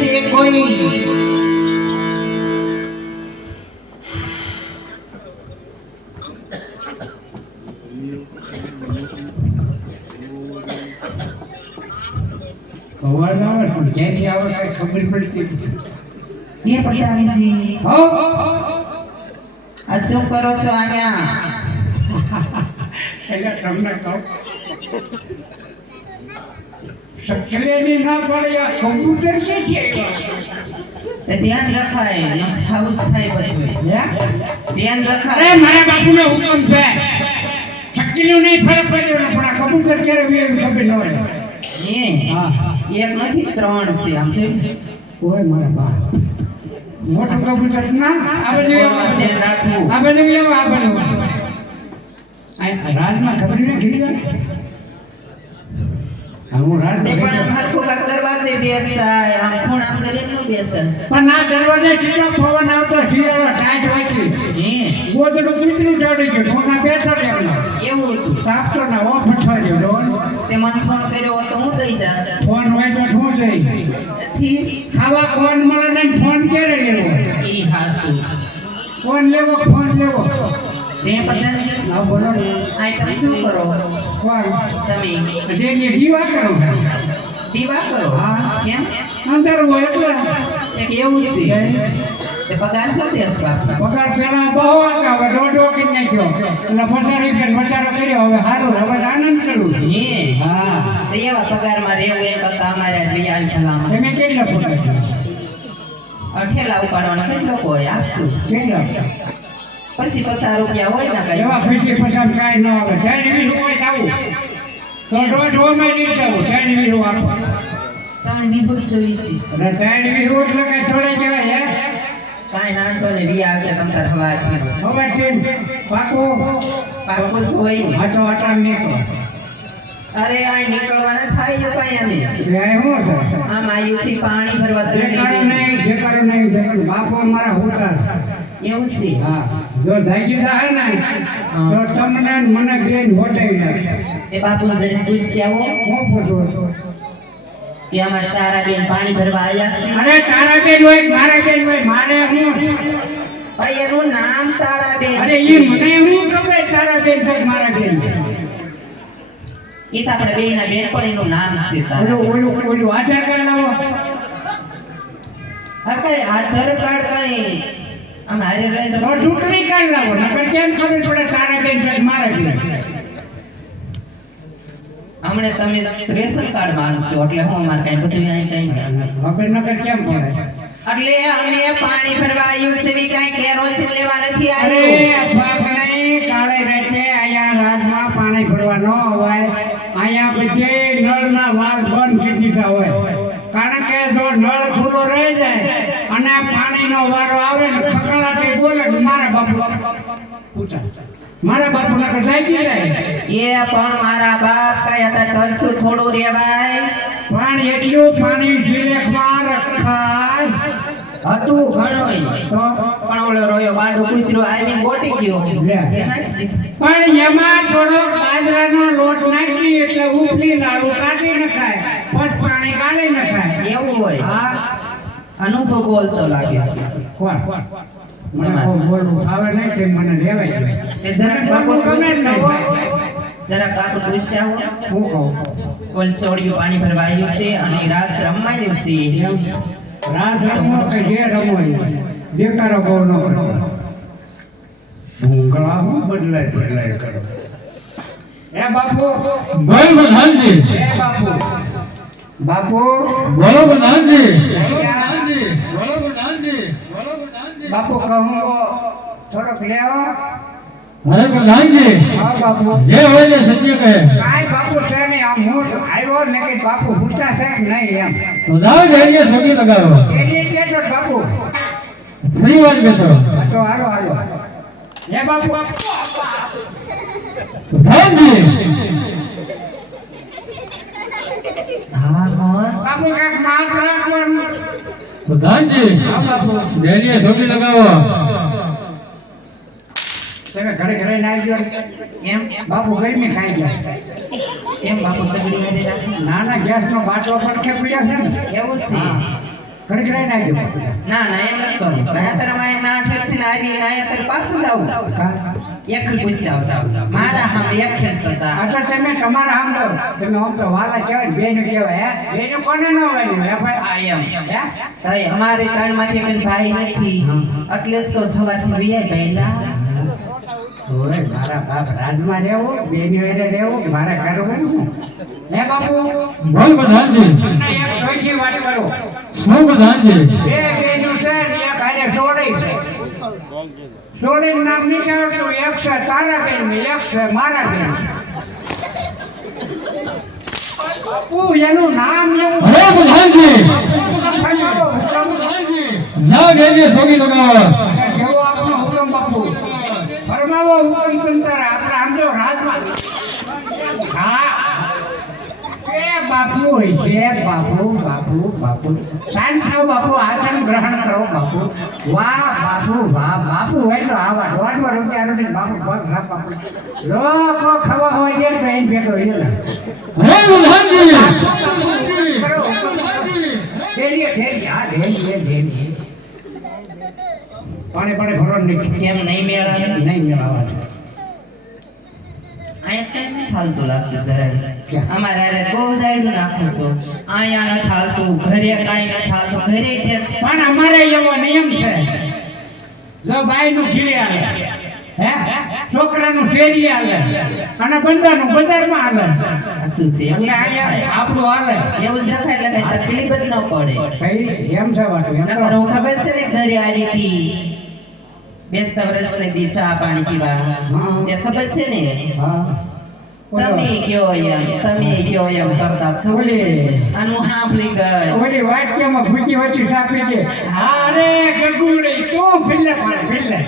છે કોઈ? આવે પણ ક્યાંથી આવે ખબર પડતી આવી આ શું કરો છો અહીંયા? તમને કહો. ના પડે આ કમ્પ્યુટર આવ્યા? તે ધ્યાન રખાય ન હાઉસ થાય બધું? ધ્યાન અરે મારા બાપુનો હુકમ છે નહીં ફરક પડ્યો પણ આ કમ્પ્યુટર ક્યારે વીએ ખબર ન હોય? એ એક નથી ત્રણ છે આમ છે ઓય મારા બાપ. મોટું કમ્પ્યુટર ના? આ આવો, આ બાજુ. આ. આ રાજમાં ખબર નથી હા હું રાજ તે પણ આમ હરખું દરવાજે બેસાય આમ ખૂણામ કરીને બેસાય. પણ ના દરવાજે કેટલો પવન આવતો શિયાળો ટાઈટ વાંચી ગોદડું તૂટલું ચડી ગયું ઠોકા બેઠો ને એવું હતું. સાપતો ના ઓફ અઠવાડિયો ડોન. તે મને ફોન કર્યો હોત તો હું દઈ જાત. ફોન હોય તો શું જઈ ખાવા કોણ મળે ને ફોન ક્યારે લેવો ઈ હાસુ. ફોન લેવો ફોન લેવો. તે પ્રધાનજી હા બોલો ને. આ તમે શું કરો? કોણ તમે. દીવા કરો દીવા કરો? હા. કેમ? અંદર હોય એટલે. એક એવું છે. તે પગાર કરી પગાર પેલા બહુ નાખ્યો એટલે પચાસ રૂપિયા વધારો કર્યો. હવે સારું હવે આનંદ કરું. હે? હા. તો એવા પગારમાં રહેવું એ કરતા અમારે રિયાલ થવામાં તમે કેટલા પગાર? અઠેલા ઉપાડવાના કેટલો કોઈ આપશું કેટલા? પછી પચાસ રૂપિયા હોય ને કઈ. એવા ફીટી પચાસ કાંઈ ન આવે. ત્રણ વીસ હોય આવું. તો દોઢ હોમાં નહીં જવું ત્રણ વીસ આપો તમને વિભૂત જોઈ છે. અને ત્રણ વીસ એટલે કાંઈ થોડે કહેવાય હે? કાંઈ નાનતો ને વી આવશે તમ તાર હવા હવે છે. પાકો? પાકું જ હોય ને. આટો આટામ નીકળો. અરે આ નીકળવાના થાય છે કઈ અમે. જાય શું છે. આમ આવ્યું છે પાણી ભરવા જે નહીં જે કરો નહીં. બાપો મારા હોતા. એવું છે? હા. જો જાગી જાય ને તો તમને મને ગ્રેન હોટાઈ નાખે. એ બાપુ જઈને પૂછશે આવો. હું પૂછું કે અમાર તારા બેન પાણી ભરવા આવ્યા છે. અરે તારા બેન હોય મારા બેન હોય મારે હું ભાઈ એનું નામ તારા બેન અરે એ મને હું ખબર તારા બેન હોય મારા બેન એ તો આપણે બેન ના બેન પણ એનું નામ છે તારું. ઓલું ઓલું ઓલું આધાર કાર્ડ લાવો હા કઈ આધાર કાર્ડ કઈ? આમ હારે લઈને તો ચૂંટણી કાર્ડ લાવો નકર કેમ ખબર પડે તારા બેન ભાઈ મારે હમણે તમે રેશન કાર્ડ માંગશો એટલે હું અમારે કઈ બધું અહીં કઈ. ખબર નકર કેમ પડે? એટલે અમે પાણી ભરવા આવ્યું છે બી કઈ કેરોસીન લેવા નથી અરે આવ્યું બાપરે કાળે રાતે અહીંયા રાતમાં પાણી ભરવા ન હોય અહીંયા પછી નળના વાલ બંધ કરી દીધા હોય. કારણ કે જો નળ ખુલ્લો રહી જાય અને પાણીનો વારો આવે ને ખકડાટી બોલે મારા બાપુ પૂછા. મારા બાપુ નકર લાગી જાય. એ પણ મારા બાપ કઈ હતા કરશું થોડું રેવાય. પણ એટલું પાણી સિલેકમાં રખાય હતું ઘણોય. પણ ઓલો રોયો બાંડો કૂતરો આવી ગોટી ગયો. પણ એમાં થોડો બાજરાનો લોટ નાખી એટલે ઉપલી લાડુ કાઢી નખાય પછી પાણી કાઢી નખાય એવું હોય. હા. અનુભવ બોલતો લાગે છે. કોણ? બોલવું ફાવે નહીં તે મને લેવાય. તે જરાક બાપુ ગમે. જરાક બાપુ વિશે આવો. હું કહું? ઓલ ચોડિયું પાણી ભરવા છે અને રાસ રમાયું છે. રાત રમો કે જે રમો એ? બહુ ન કરો ભૂંગળા હું બદલાય બદલાય કરો. એ બાપુ. ભાઈ એ બાપુ. બાપુ બોલો પ્રધાનજી ક્યાં? બોલો પ્રધાનજી બોલો પ્રધાનજી બાપુ કહું થોડોક લેવો અરે પ્રધાનજી હા બાપુ જે હોય તે સત્ય કહે કાંઈ બાપુ છે નહીં આમ હું આવ્યો ને કે બાપુ પૂછા છે કે નહીં એમ તો જાઓ જઈને સગી લગાવો એની કેતો જ બાપુ ફરી વાત બેસો તો હાલો હાલો એ બાપુ પ્રધાનજી પ્રધાનજી હા. બાપુ લગાવો. તમે ઘરે ઘરે ના આવજો એમ બાપુ ગરમી ખાઈ જાય એમ બાપુ સગડી મેળવી નાખી નાના ગેસનો બાટલો પણ કે પડ્યો છે ને? એવું છે. ઘરે ઘરે ના આવજો ના ના એમ નથી કરું એના અઠેરથી આવી ને અહીંયા તને પાછું જાવું. એક જાવ મારા હામે એક તો જા આ તમે તમારા આમ લો તમે આમ તો વાલા કહેવાય બેન કહેવાય હે? બેન કોને ન હોય હે ભાઈ? આ એમ. હે? તઈ અમારે તાળમાંથી કોઈ ભાઈ નથી. એટલે જ વિયાય પહેલા ઓય મારા બાપ રાજમાં રહેવું બેન વેરે રહેવું મારે કરવું? હે? બાપુ? બોલ તમને એક ચોખી વાત કરું શું પ્રધાનજી? બે બેનું છે ને એક હારે સોડઈ સોડઈ નામ નીકળતું એક છે તારા ને એક છે મારા બેન બાપુ એનું નામ એવું હે પ્રધાનજી ના ગેલી સોગી લગાવો કેવો આપણો હુકમ બાપુ ફરમાવો હુકમ તંત્ર આપણે આમ જો રાજમાં હા એ બાપુ હોય છે બાપુ બાપુ બાપુ. શાંત થાઓ બાપુ આસન ગ્રહણ કરો બાપુ. વાહ બાપુ વાહ બાપુ હોય તો આવા દોઢ વાર રૂપિયા નથી બાપુ પગ રાખ બાપુ. લોકો ખવા હોય છે તો એમ ભેગો પણ પાણી ભરવાનું નહીં કેમ નહીં મેળા નહીં. થાલતું લાગતું જરાય. અમારે હારે નાખું છું. અહીંયા ન થાલતું ઘરે કાંઈ ન થાલતું ઘરે પણ અમારે એવો નિયમ છે. જો બાઈનું ખીરે આવે હે? છોકરાનું શેરી આવે અને બંદાનું બજારમાં આવે. સાચું છે એટલે અહીંયા આપણું આવે એવું જ રખાય એટલે કઈ તકલીફ જ ન પડે. ભાઈ એમ છે વાતું એમ નકર ખબર છે ને ઘરે આવી હતી બેસતા વર્ષ ને દી ચા પાણી પીવા. તે ખબર છે ને? હા. તમે કયો એમ તમે કયો એમ કરતા છે અને હું સાંભળી ગઈ ઓલી વાટકીમાં ભૂકી વચ્ચે સાપી દે હા રે ગગુડી તું ફિલ્લે ફિલ્લે